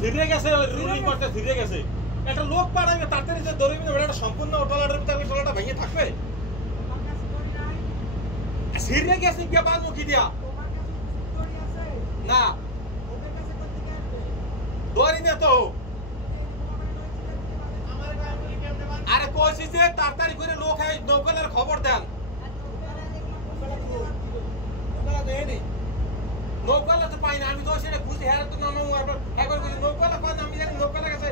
ফিরে গেছে রুলিং করতে ফিরে গেছে একটা লোক পাঠাবে তাড়াতাড়ি যে দড়ি মিলে একটা সম্পূর্ণ টলারের ভিতরে টলাটা ভেঙে থাকবে ফিরে গেছে কে বাজু কি দিয়া না দড়ি দে তো আরে কইছি যে তাড়াতাড়ি করে লোক হয় নৌকালের খবর দেন নৌকালা তো পাই না আমি তো সেটা বুঝি হ্যাঁ তো নাম একবার বুঝি নৌকালা পাই না আমি জানি নৌকালা গেছে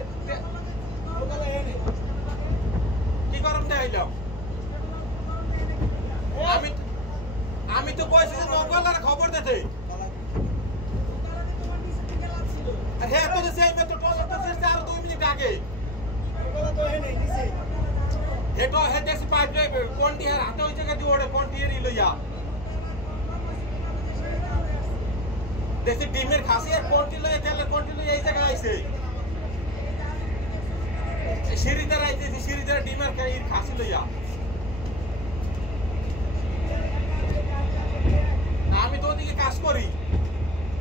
কি করম দেখাইলাম আমি তো কইছি যে নৌকালার খবর দিতে আর হ্যাঁ তো সেই মতো টলার তো শেষ আর 2 মিনিট আগে হেটো হে দেখছি পাইপ কোনটি আর হাতে ওই জায়গা দিয়ে ওড়ে কোনটি এর লইয়া দেখছি ডিমের খাসি আর কোনটি লইয়া তেলের কোনটি লইয়া এই জায়গায় আইছে সিঁড়িদার আইতেছি সিঁড়িদার ডিমের খাসি লইয়া আমি তো ওদিকে কাজ করি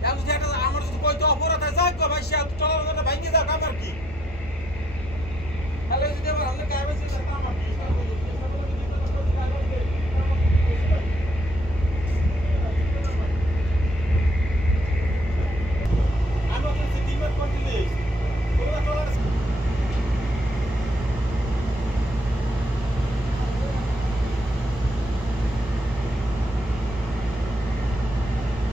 এখন যদি একটা আমার যদি কইতে অপরাধ হয় যাই গো ভাই সে চলার ভাঙ্গে যাক আমার কি তাহলে যদি আমার হাতে গায়ে